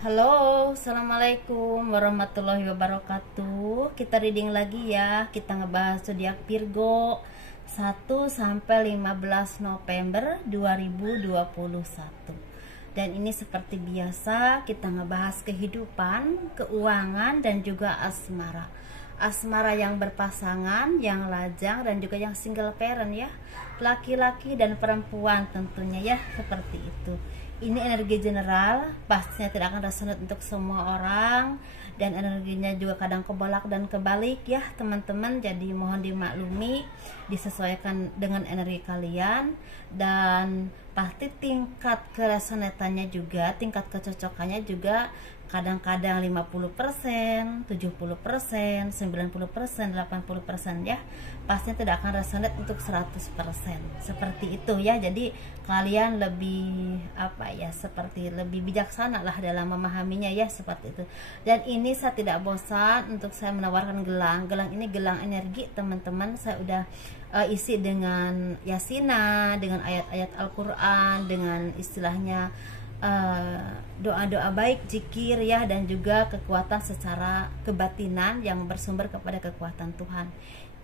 Halo, assalamualaikum warahmatullahi wabarakatuh. Kita reading lagi ya. Kita ngebahas zodiak Virgo 1 sampai 15 November 2021. Dan ini seperti biasa kita ngebahas kehidupan, keuangan dan juga asmara. Asmara yang berpasangan, yang lajang dan juga yang single parent ya. Laki-laki dan perempuan tentunya ya, seperti itu. Ini energi general, pastinya tidak akan resonate untuk semua orang, dan energinya juga kadang kebolak dan kebalik ya teman-teman. Jadi mohon dimaklumi, disesuaikan dengan energi kalian, dan pasti tingkat keresonatannya juga, tingkat kecocokannya juga kadang-kadang 50%, 70%, 90%, 80% ya. Pastinya tidak akan resonate untuk 100%. Seperti itu ya. Jadi kalian lebih seperti lebih bijaksana lah dalam memahaminya ya, seperti itu. Dan ini saya tidak bosan untuk saya menawarkan gelang. Gelang ini gelang energi teman-teman. Saya udah isi dengan yasina, dengan ayat-ayat Al-Quran, dengan istilahnya doa-doa baik, zikir ya, dan juga kekuatan secara kebatinan yang bersumber kepada kekuatan Tuhan.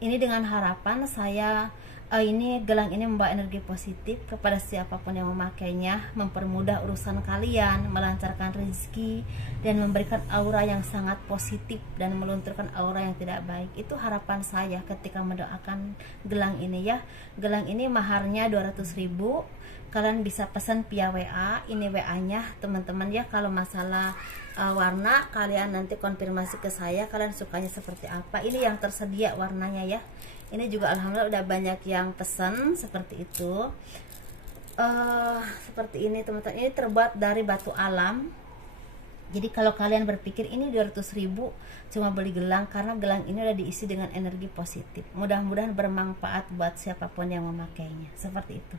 Ini dengan harapan saya ini gelang ini membawa energi positif kepada siapapun yang memakainya, mempermudah urusan kalian, melancarkan rezeki, dan memberikan aura yang sangat positif dan melunturkan aura yang tidak baik. Itu harapan saya ketika mendoakan gelang ini ya. Gelang ini maharnya 200.000. Kalian bisa pesan via WA. Ini WA-nya teman-teman ya. Kalau masalah warna, kalian nanti konfirmasi ke saya kalian sukanya seperti apa. Ini yang tersedia warnanya ya. Ini juga alhamdulillah udah banyak yang pesan seperti itu. Seperti ini teman-teman. Ini terbuat dari batu alam. Jadi kalau kalian berpikir ini 200.000 cuma beli gelang, karena gelang ini udah diisi dengan energi positif. Mudah-mudahan bermanfaat buat siapapun yang memakainya. Seperti itu.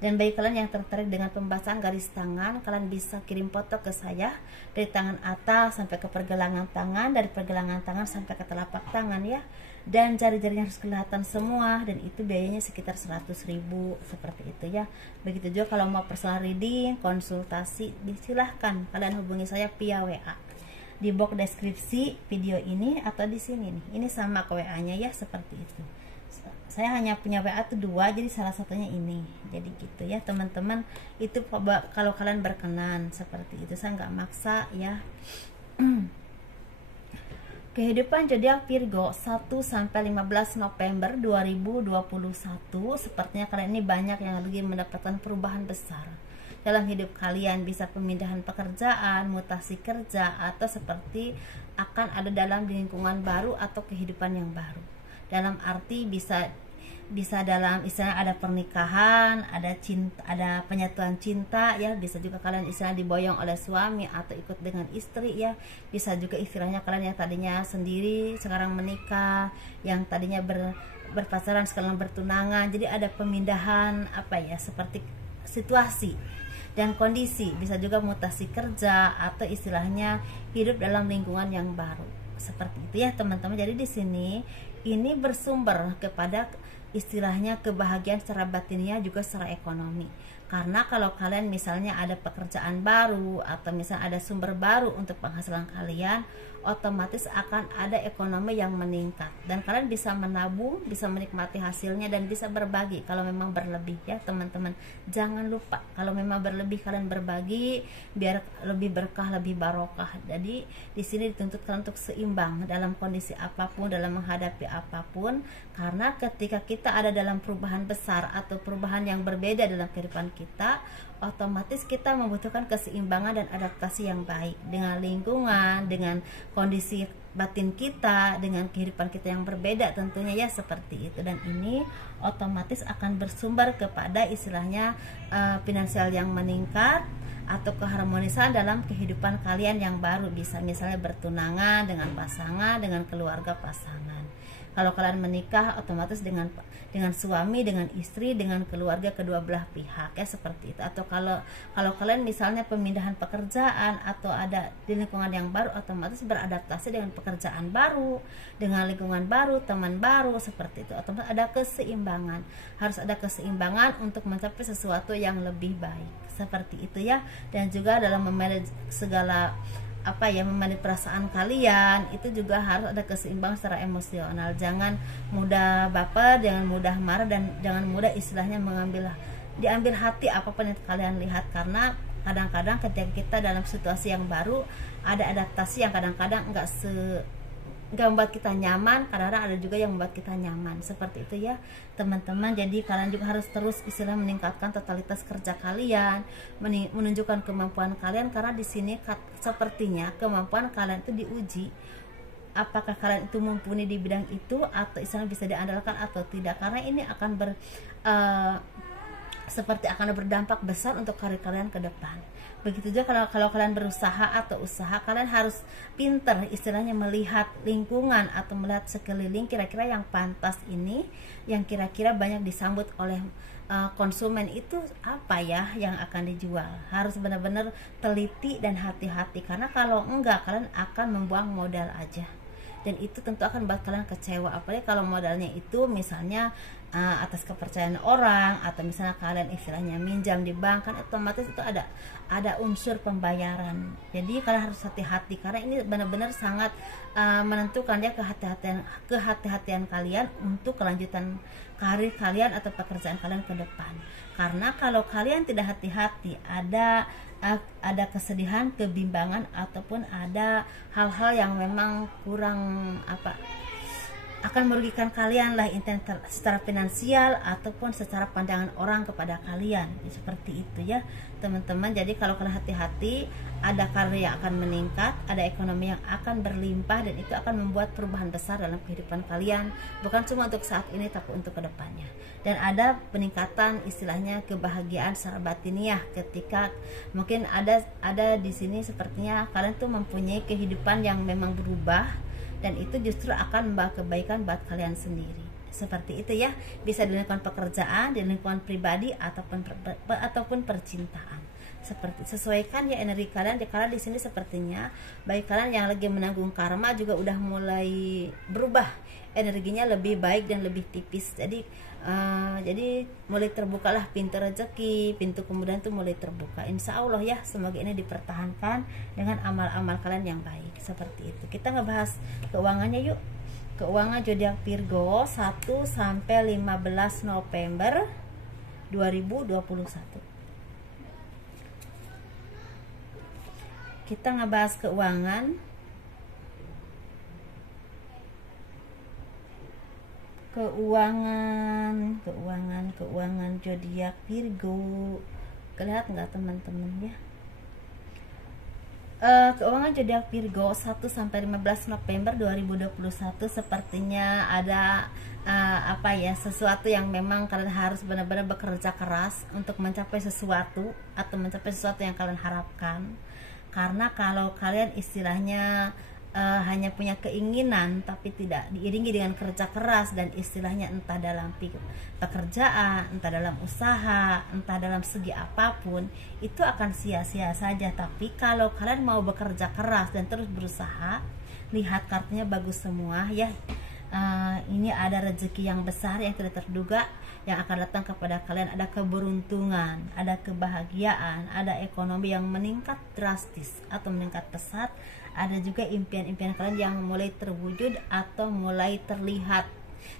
Dan bagi kalian yang tertarik dengan pembahasan garis tangan, kalian bisa kirim foto ke saya dari tangan atas sampai ke pergelangan tangan, dari pergelangan tangan sampai ke telapak tangan ya. Dan jari-jarinya harus kelihatan semua, dan itu biayanya sekitar 100.000 seperti itu ya. Begitu juga kalau mau personal reading, konsultasi, silahkan kalian hubungi saya via WA di box deskripsi video ini atau di sini nih. Ini sama ke WA-nya ya, seperti itu. Saya hanya punya WA tuh 2, jadi salah satunya ini. Jadi gitu ya teman-teman. Itu kalau kalian berkenan seperti itu, saya nggak maksa ya. Kehidupan zodiak Virgo 1 sampai 15 November 2021. Sepertinya kalian ini banyak yang lagi mendapatkan perubahan besar dalam hidup kalian. Bisa pemindahan pekerjaan, mutasi kerja, atau seperti akan ada dalam lingkungan baru atau kehidupan yang baru. Dalam arti bisa dalam istilah ada pernikahan, ada cinta, ada penyatuan cinta ya. Bisa juga kalian istilah diboyong oleh suami atau ikut dengan istri ya. Bisa juga istilahnya kalian yang tadinya sendiri sekarang menikah, yang tadinya berpacaran sekarang bertunangan. Jadi ada pemindahan seperti situasi dan kondisi. Bisa juga mutasi kerja atau istilahnya hidup dalam lingkungan yang baru. Seperti itu ya teman-teman. Jadi di sini ini bersumber kepada istilahnya kebahagiaan secara batinnya juga secara ekonomi. Karena kalau kalian misalnya ada pekerjaan baru atau misalnya ada sumber baru untuk penghasilan kalian, otomatis akan ada ekonomi yang meningkat, dan kalian bisa menabung, bisa menikmati hasilnya, dan bisa berbagi kalau memang berlebih ya teman-teman. Jangan lupa kalau memang berlebih kalian berbagi biar lebih berkah, lebih barokah. Jadi di sini dituntut kalian untuk seimbang dalam kondisi apapun, dalam menghadapi apapun, karena ketika kita ada dalam perubahan besar atau perubahan yang berbeda dalam kehidupan kita, otomatis kita membutuhkan keseimbangan dan adaptasi yang baik dengan lingkungan, dengan kondisi batin kita, dengan kehidupan kita yang berbeda tentunya ya, seperti itu. Dan ini otomatis akan bersumber kepada istilahnya finansial yang meningkat atau keharmonisan dalam kehidupan kalian yang baru. Bisa misalnya bertunangan dengan pasangan, dengan keluarga pasangan. Kalau kalian menikah otomatis dengan suami, dengan istri, dengan keluarga kedua belah pihak ya, seperti itu. Atau kalau kalian misalnya pemindahan pekerjaan atau ada di lingkungan yang baru, otomatis beradaptasi dengan pekerjaan baru, dengan lingkungan baru, teman baru, seperti itu. Otomatis ada keseimbangan. Harus ada keseimbangan untuk mencapai sesuatu yang lebih baik. Seperti itu ya. Dan juga dalam memanage segala memanage perasaan kalian. Itu juga harus ada keseimbangan secara emosional. Jangan mudah baper, jangan mudah marah, dan jangan mudah istilahnya diambil hati apapun yang kalian lihat, karena kadang-kadang ketika kita dalam situasi yang baru ada adaptasi yang kadang-kadang nggak membuat kita nyaman, kadang-kadang ada juga yang membuat kita nyaman. Seperti itu ya teman-teman. Jadi kalian juga harus terus meningkatkan totalitas kerja kalian, menunjukkan kemampuan kalian, karena di sini sepertinya kemampuan kalian itu diuji. Apakah kalian itu mumpuni di bidang itu, atau istilahnya bisa diandalkan atau tidak, karena ini akan seperti akan berdampak besar untuk karir kalian ke depan. Begitu juga kalau kalian berusaha atau usaha, kalian harus pinter istilahnya melihat lingkungan atau melihat sekeliling, kira-kira yang pantas ini, yang kira-kira banyak disambut oleh konsumen itu apa ya yang akan dijual. Harus benar-benar teliti dan hati-hati, karena kalau enggak kalian akan membuang modal aja, dan itu tentu akan buat kalian kecewa. Apalagi kalau modalnya itu misalnya atas kepercayaan orang, atau misalnya kalian istilahnya minjam di bank, kan otomatis itu ada unsur pembayaran. Jadi kalian harus hati-hati, karena ini benar-benar sangat menentukan ya kehati-hatian kalian untuk kelanjutan karir kalian atau pekerjaan kalian ke depan. Karena kalau kalian tidak hati-hati, ada kesedihan, kebimbangan, ataupun ada hal-hal yang memang kurang akan merugikan kalian lah, secara finansial ataupun secara pandangan orang kepada kalian. Seperti itu ya teman-teman. Jadi kalau kalian hati-hati, ada karir yang akan meningkat, ada ekonomi yang akan berlimpah, dan itu akan membuat perubahan besar dalam kehidupan kalian, bukan cuma untuk saat ini tapi untuk kedepannya. Dan ada peningkatan istilahnya kebahagiaan secara batiniah, ketika mungkin ada di sini sepertinya kalian tuh mempunyai kehidupan yang memang berubah, dan itu justru akan membawa kebaikan buat kalian sendiri. Seperti itu ya, bisa di lingkungan pekerjaan, di lingkungan pribadi, ataupun percintaan. Seperti sesuaikan ya energi kalian. Karena di sini sepertinya bagi kalian yang lagi menanggung karma juga udah mulai berubah, energinya lebih baik dan lebih tipis. Jadi mulai terbukalah pintu rezeki, pintu kemudahan tuh mulai terbuka. Insya Allah ya, semoga ini dipertahankan dengan amal-amal kalian yang baik. Seperti itu. Kita ngebahas keuangannya yuk. Keuangan zodiak Virgo 1 sampai 15 November 2021. Kita ngebahas keuangan zodiak Virgo. Kelihatan nggak teman-teman ya? Keuangan zodiak Virgo 1 sampai 15 November 2021 sepertinya ada sesuatu yang memang kalian harus benar-benar bekerja keras untuk mencapai sesuatu, atau mencapai sesuatu yang kalian harapkan. Karena kalau kalian istilahnya hanya punya keinginan tapi tidak diiringi dengan kerja keras, dan istilahnya entah dalam pekerjaan, entah dalam usaha, entah dalam segi apapun, itu akan sia-sia saja. Tapi kalau kalian mau bekerja keras dan terus berusaha, lihat kartunya bagus semua ya. Ini ada rezeki yang besar yang tidak terduga yang akan datang kepada kalian. Ada keberuntungan, ada kebahagiaan, ada ekonomi yang meningkat drastis atau meningkat pesat. Ada juga impian-impian kalian yang mulai terwujud atau mulai terlihat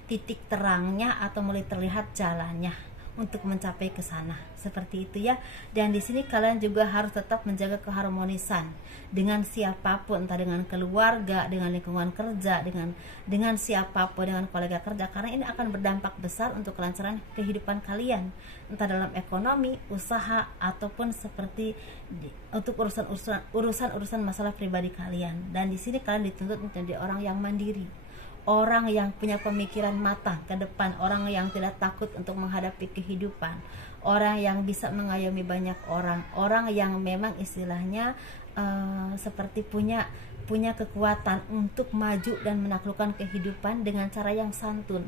titik terangnya, atau mulai terlihat jalannya untuk mencapai ke sana. Seperti itu ya. Dan di sini kalian juga harus tetap menjaga keharmonisan dengan siapapun, entah dengan keluarga, dengan lingkungan kerja, dengan siapapun, dengan kolega kerja, karena ini akan berdampak besar untuk kelancaran kehidupan kalian, entah dalam ekonomi, usaha, ataupun seperti untuk urusan masalah pribadi kalian. Dan di sini kalian dituntut menjadi orang yang mandiri, orang yang punya pemikiran matang ke depan, orang yang tidak takut untuk menghadapi kehidupan, orang yang bisa mengayomi banyak orang yang memang istilahnya seperti punya kekuatan untuk maju dan menaklukkan kehidupan dengan cara yang santun.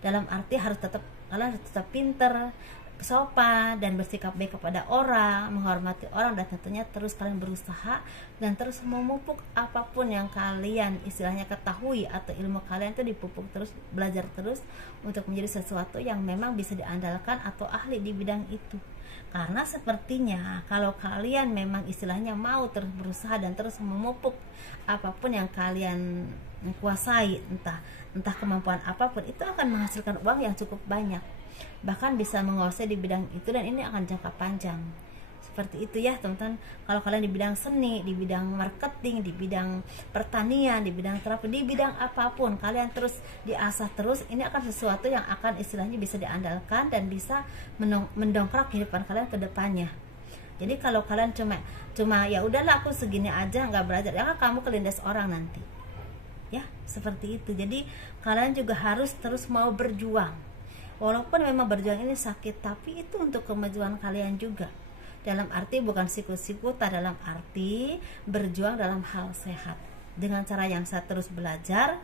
Dalam arti kalian harus tetap pinter, sopan dan bersikap baik kepada orang, menghormati orang, dan tentunya terus kalian berusaha dan terus memupuk apapun yang kalian istilahnya ketahui atau ilmu kalian itu dipupuk terus, belajar terus untuk menjadi sesuatu yang memang bisa diandalkan atau ahli di bidang itu. Karena sepertinya kalau kalian memang istilahnya mau terus berusaha dan terus memupuk apapun yang kalian kuasai, entah kemampuan apapun, itu akan menghasilkan uang yang cukup banyak, bahkan bisa menguasai di bidang itu, dan ini akan jangka panjang. Seperti itu ya teman-teman. Kalau kalian di bidang seni, di bidang marketing, di bidang pertanian, di bidang terapi, di bidang apapun, kalian terus diasah terus, ini akan sesuatu yang akan istilahnya bisa diandalkan dan bisa mendongkrak kehidupan kalian ke depannya. Jadi kalau kalian cuma ya udahlah aku segini aja nggak belajar, ya kamu kelindas orang nanti ya, seperti itu. Jadi kalian juga harus terus mau berjuang, walaupun memang berjuang ini sakit, tapi itu untuk kemajuan kalian juga. Dalam arti bukan sikut-sikutan, dalam arti berjuang dalam hal sehat, dengan cara yang saya terus belajar,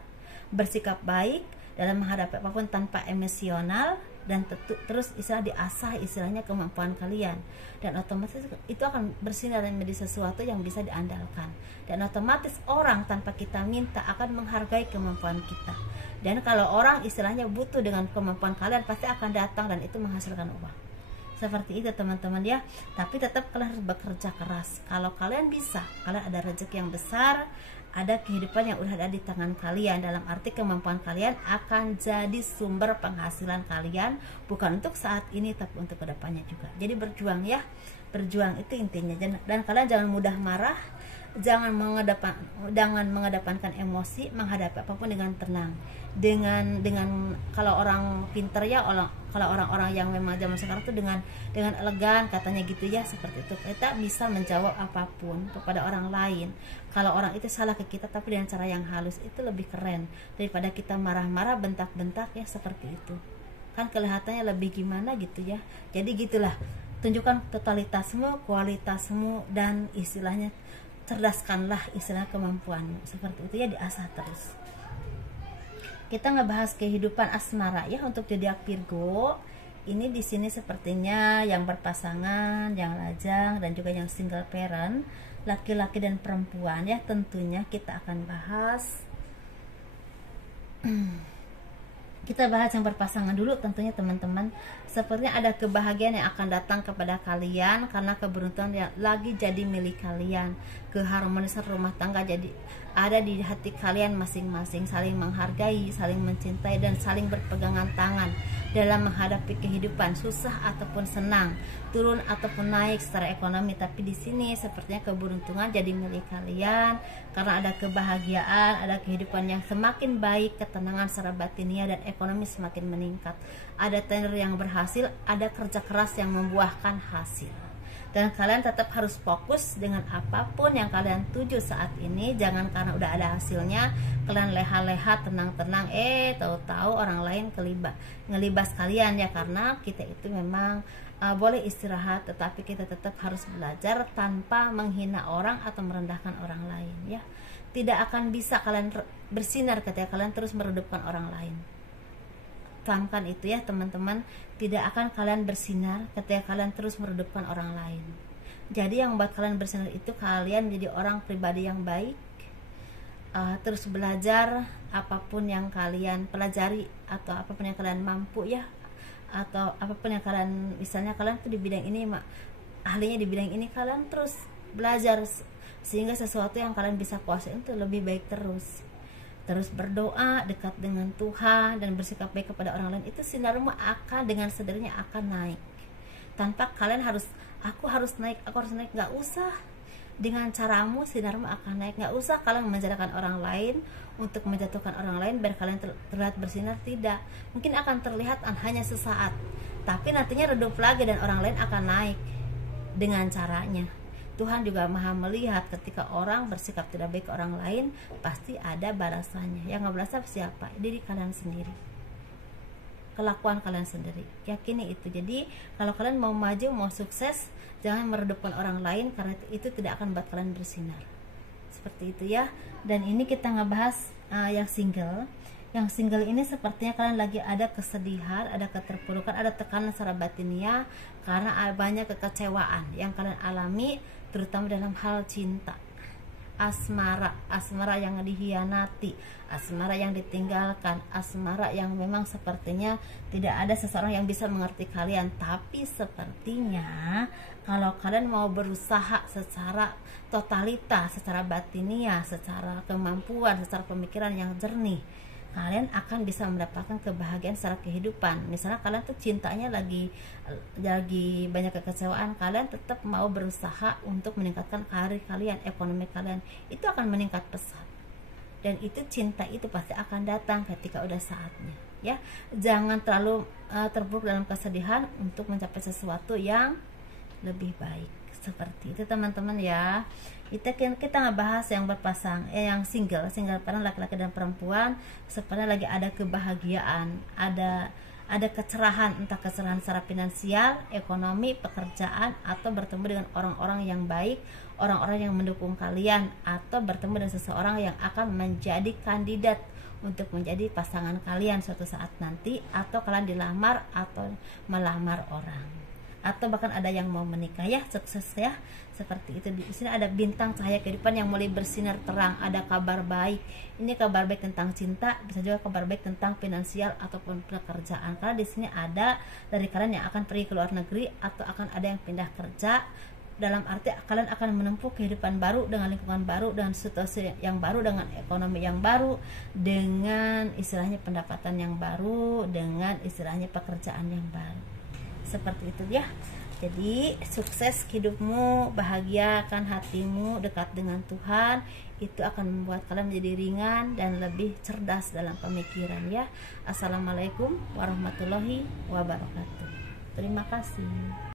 bersikap baik dalam menghadapi apapun tanpa emosional, dan terus istilah diasah istilahnya kemampuan kalian, dan otomatis itu akan bersinar dan menjadi sesuatu yang bisa diandalkan, dan otomatis orang tanpa kita minta akan menghargai kemampuan kita. Dan kalau orang istilahnya butuh dengan kemampuan kalian, pasti akan datang dan itu menghasilkan uang. Seperti itu teman-teman ya. Tapi tetap kalian harus bekerja keras. Kalau kalian bisa, kalian ada rezeki yang besar, ada kehidupan yang udah ada di tangan kalian. Dalam arti kemampuan kalian akan jadi sumber penghasilan kalian, bukan untuk saat ini tapi untuk kedepannya juga. Jadi berjuang ya, berjuang itu intinya. Dan kalian jangan mudah marah, jangan mengedepankan emosi, menghadapi apapun dengan tenang, dengan kalau orang pinter ya, kalau orang-orang yang memang zaman sekarang tuh dengan elegan katanya gitu ya, seperti itu kita bisa menjawab apapun kepada orang lain. Kalau orang itu salah ke kita tapi dengan cara yang halus, itu lebih keren daripada kita marah-marah, bentak-bentak ya, seperti itu kan kelihatannya lebih gimana gitu ya. Jadi gitulah, tunjukkan totalitasmu, kualitasmu, dan istilahnya cerdaskanlah istilah kemampuanmu. Seperti itu ya, diasah terus. Kita ngebahas kehidupan asmara ya untuk zodiak Virgo. Ini di sini sepertinya yang berpasangan, yang lajang, dan juga yang single parent, laki-laki dan perempuan ya, tentunya kita akan bahas. Kita bahas yang berpasangan dulu tentunya teman-teman. Sepertinya ada kebahagiaan yang akan datang kepada kalian karena keberuntungan yang lagi jadi milik kalian. Keharmonisan rumah tangga jadi ada di hati kalian masing-masing, saling menghargai, saling mencintai, dan saling berpegangan tangan dalam menghadapi kehidupan, susah ataupun senang, turun ataupun naik secara ekonomi. Tapi di sini sepertinya keberuntungan jadi milik kalian karena ada kebahagiaan, ada kehidupan yang semakin baik, ketenangan secara batinia, dan ekonomi semakin meningkat. Ada tender yang berhasil, ada kerja keras yang membuahkan hasil. Dan kalian tetap harus fokus dengan apapun yang kalian tuju saat ini. Jangan karena udah ada hasilnya kalian leha-leha, tenang-tenang, tahu-tahu orang lain ngelibas kalian ya. Karena kita itu memang boleh istirahat, tetapi kita tetap harus belajar tanpa menghina orang atau merendahkan orang lain ya. Tidak akan bisa kalian bersinar ketika kalian terus meredupkan orang lain. Pahamkan itu ya teman-teman, tidak akan kalian bersinar ketika kalian terus meredupkan orang lain. Jadi yang membuat kalian bersinar itu kalian menjadi orang pribadi yang baik, terus belajar apapun yang kalian pelajari atau apapun yang kalian mampu ya, atau apapun yang kalian, misalnya kalian tuh di bidang ini ahlinya di bidang ini, kalian terus belajar sehingga sesuatu yang kalian bisa kuasai itu lebih baik terus berdoa, dekat dengan Tuhan, dan bersikap baik kepada orang lain. Itu sinarmu akan dengan sendirinya akan naik tanpa kalian harus aku harus naik, nggak usah. Dengan caramu sinarmu akan naik. Nggak usah kalian menjadikan orang lain untuk menjatuhkan orang lain biar kalian terlihat bersinar. Tidak, mungkin akan terlihat hanya sesaat, tapi nantinya redup lagi dan orang lain akan naik dengan caranya. Tuhan juga maha melihat ketika orang bersikap tidak baik ke orang lain, pasti ada balasannya. Yang nggak balas siapa? Diri kalian sendiri, kelakuan kalian sendiri. Yakini itu. Jadi kalau kalian mau maju, mau sukses, jangan meredupkan orang lain karena itu tidak akan buat kalian bersinar. Seperti itu ya. Dan ini kita ngebahas yang single. Yang single ini sepertinya kalian lagi ada kesedihan, ada keterpurukan, ada tekanan secara batinia karena banyak kekecewaan yang kalian alami, terutama dalam hal cinta. Asmara yang dihianati, asmara yang ditinggalkan, asmara yang memang sepertinya tidak ada seseorang yang bisa mengerti kalian. Tapi sepertinya kalau kalian mau berusaha secara totalitas, secara batinia, secara kemampuan, secara pemikiran yang jernih, kalian akan bisa mendapatkan kebahagiaan secara kehidupan. Misalnya kalian tuh cintanya lagi banyak kekecewaan, kalian tetap mau berusaha untuk meningkatkan karir kalian, ekonomi kalian, itu akan meningkat pesat. Dan itu cinta itu pasti akan datang ketika udah saatnya, ya. Jangan terlalu terpuruk dalam kesedihan untuk mencapai sesuatu yang lebih baik. Seperti itu teman-teman ya. Kita ngebahas yang berpasang, yang single peran laki-laki dan perempuan. Sebenarnya lagi ada kebahagiaan, ada kecerahan, entah kecerahan secara finansial, ekonomi, pekerjaan, atau bertemu dengan orang-orang yang baik, orang-orang yang mendukung kalian, atau bertemu dengan seseorang yang akan menjadi kandidat untuk menjadi pasangan kalian suatu saat nanti, atau kalian dilamar atau melamar orang, atau bahkan ada yang mau menikah, ya. Sukses ya. Seperti itu. Di sini ada bintang cahaya kehidupan yang mulai bersinar terang, ada kabar baik. Ini kabar baik tentang cinta, bisa juga kabar baik tentang finansial ataupun pekerjaan. Karena di sini ada dari kalian yang akan pergi ke luar negeri atau akan ada yang pindah kerja. Dalam arti kalian akan menempuh kehidupan baru dengan lingkungan baru, dengan situasi yang baru, dengan ekonomi yang baru, dengan istilahnya pendapatan yang baru, dengan istilahnya pekerjaan yang baru. Seperti itu ya. Jadi sukses hidupmu, bahagiakan hatimu, dekat dengan Tuhan. Itu akan membuat kalian menjadi ringan dan lebih cerdas dalam pemikiran ya. Assalamualaikum warahmatullahi wabarakatuh. Terima kasih.